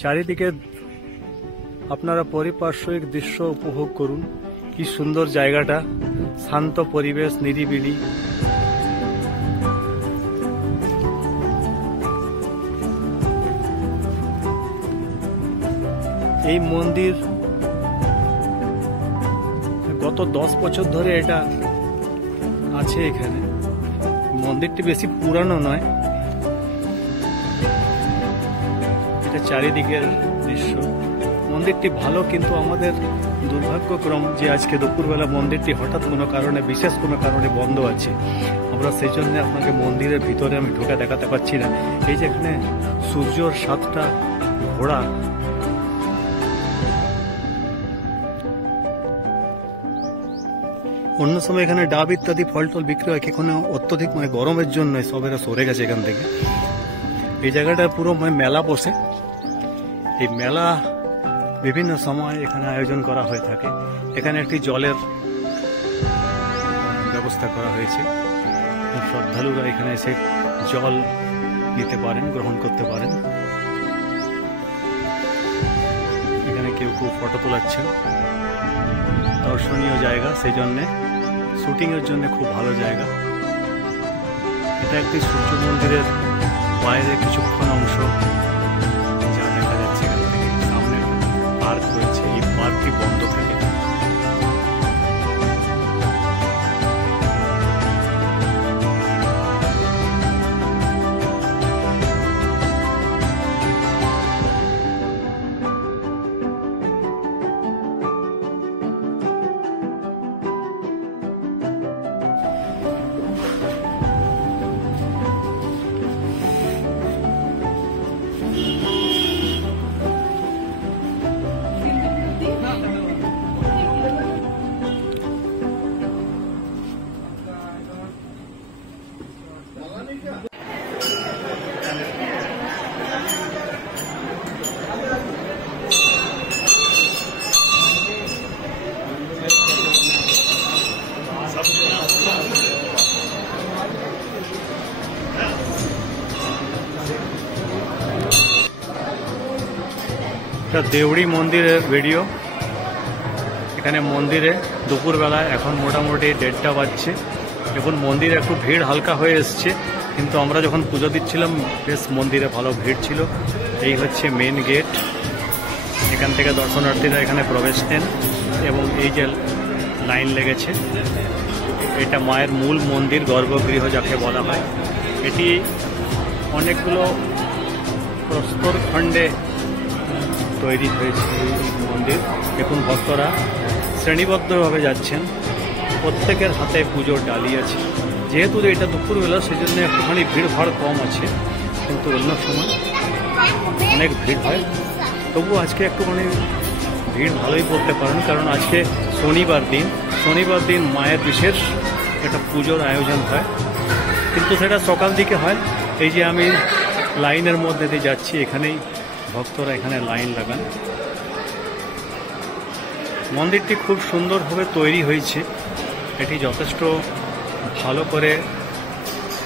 চারিদিকে আপনারা পারিপার্শ্বিক দৃশ্য উপভোগ করুন। কি সুন্দর জায়গাটা, শান্ত পরিবেশ, নিরিবিলি। এই মন্দির গত 10 বছর ধরে এটা আছে এখানে। মন্দিরটি বেশি পুরানো নয়। এটা চারিদিকের দৃশ্য। মন্দিরটি ভালো, কিন্তু আমাদের দুর্ভাগ্যক্রম যে আজকে দুপুরবেলা মন্দিরটি হঠাৎ কোনো কারণে, বিশেষ কোনো কারণে বন্ধ আছে। আমরা সেই জন্য আপনাকে মন্দিরের ভিতরে আমি ঢোকা দেখাতে পারছি না। এই যে এখানে সূর্যর 7টা ঘোড়া, অন্য সময় এখানে ডাব ইত্যাদি ফল টল বিক্রি হয়। এখন অত্যধিক গরমের জন্য সবেরা সরে গেছে এখান থেকে। এই জায়গাটা পুরো মেলা বসে। এই মেলা বিভিন্ন সময় এখানে আয়োজন করা হয়ে থাকে। এখানে একটি জলের ব্যবস্থা করা হয়েছে। শ্রদ্ধালুরা এখানে এসে জল নিতে পারেন, গ্রহণ করতে পারেন। এখানে কেউ কেউ ফটো তোলাচ্ছেন। দর্শনীয় জায়গা, সেই জন্য শুটিং এর জন্য খুব ভালো জায়গা। এটা একটি সূর্য মন্দিরের বাইরে কিছুক্ষণ অংশ যা দেখা যাচ্ছে। এখান থেকে সামনে পার্ক রয়েছে। এই পার্কটি বন্ধ থাকে। দেউড়ি মন্দিরের ভিডিও। এখানে মন্দিরে দুপুরবেলা এখন মোটামুটি 1:30 বাজছে। এখন মন্দিরে একটু ভিড় হালকা হয়ে এসছে, কিন্তু আমরা যখন পুজো দিচ্ছিলাম বেশ মন্দিরে ভালো ভিড় ছিল। এই হচ্ছে মেন গেট। এখান থেকে দর্শনার্থীরা এখানে প্রবেশ নেন এবং এই যে লাইন লেগেছে, এটা মায়ের মূল মন্দির, গর্ভগৃহ যাকে বলা হয়। এটি অনেকগুলো প্রস্তর খণ্ডে তৈরি হয়েছে এই মন্দির। এখন ভক্তরা শ্রেণীবদ্ধভাবে যাচ্ছেন। প্রত্যেকের হাতে পুজোর ডালি আছে। যেহেতু এটা দুপুরবেলা, সেই জন্য একটুখানি ভিড় ভাড় কম আছে, কিন্তু অন্য সময় অনেক ভিড় হয়। তবু আজকে একটুখানি ভিড় ভালোই করতে পারেন, কারণ আজকে শনিবার দিন। শনিবার দিন মায়ের বিশেষ একটা পুজোর আয়োজন হয়, কিন্তু সেটা সকাল দিকে হয়। এই যে আমি লাইনের মধ্যে দিয়ে যাচ্ছি, এখানেই ভক্তরা এখানে লাইন লাগান। মন্দিরটি খুব সুন্দরভাবে তৈরি হয়েছে। এটি যথেষ্ট ভালো করে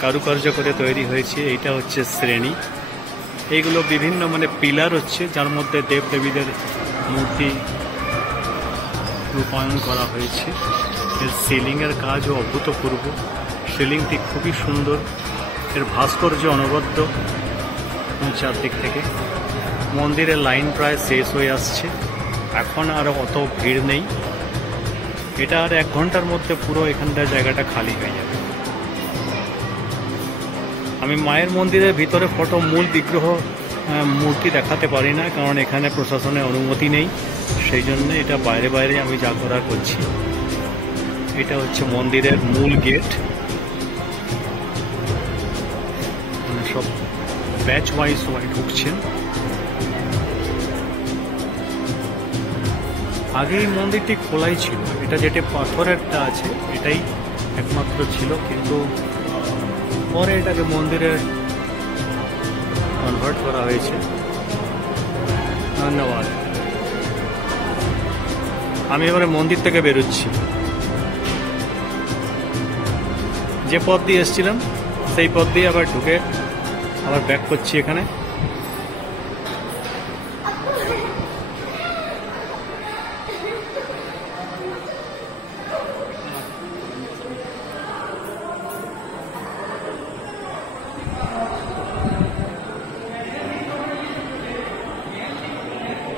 কারুকার্য করে তৈরি হয়েছে। এইটা হচ্ছে শ্রেণী। এইগুলো বিভিন্ন পিলার হচ্ছে, যার মধ্যে দেবদেবীদের মূর্তি রূপায়ণ করা হয়েছে। এর সিলিংয়ের কাজও অভূতপূর্ব। সিলিংটি খুবই সুন্দর। এর ভাস্কর্য অনবদ্য চারদিক থেকে। মন্দিরের লাইন প্রায় শেষ হয়ে আসছে। এখন আর অত ভিড় নেই। এটা আর 1 ঘন্টার মধ্যে পুরো এখানকার জায়গাটা খালি হয়ে যাবে। আমি মায়ের মন্দিরের ভিতরে ফটো, মূল বিগ্রহ মূর্তি দেখাতে পারি না, কারণ এখানে প্রশাসনের অনুমতি নেই। সেই জন্য এটা বাইরে বাইরে আমি যা করার করছি। এটা হচ্ছে মন্দিরের মূল গেট। সব ব্যাচ ওয়াইজ সবাই ঢুকছেন। আগে এই মন্দিরটি খোলাই ছিল। এটা যেটা পাথরেরটা আছে এটাই একমাত্র ছিল, কিন্তু পরে এটাকে মন্দিরে কনভার্ট করা হয়েছে। ধন্যবাদ। আমি এবারে মন্দির থেকে বেরোচ্ছি। যে পথ দিয়ে এসেছিলাম সেই পথ দিয়ে আবার ঢুকে আবার ব্যাক করছি। এখানে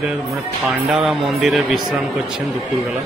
মন্দিরের মানে পান্ডারা মন্দিরে বিশ্রাম করছেন দুপুরবেলা।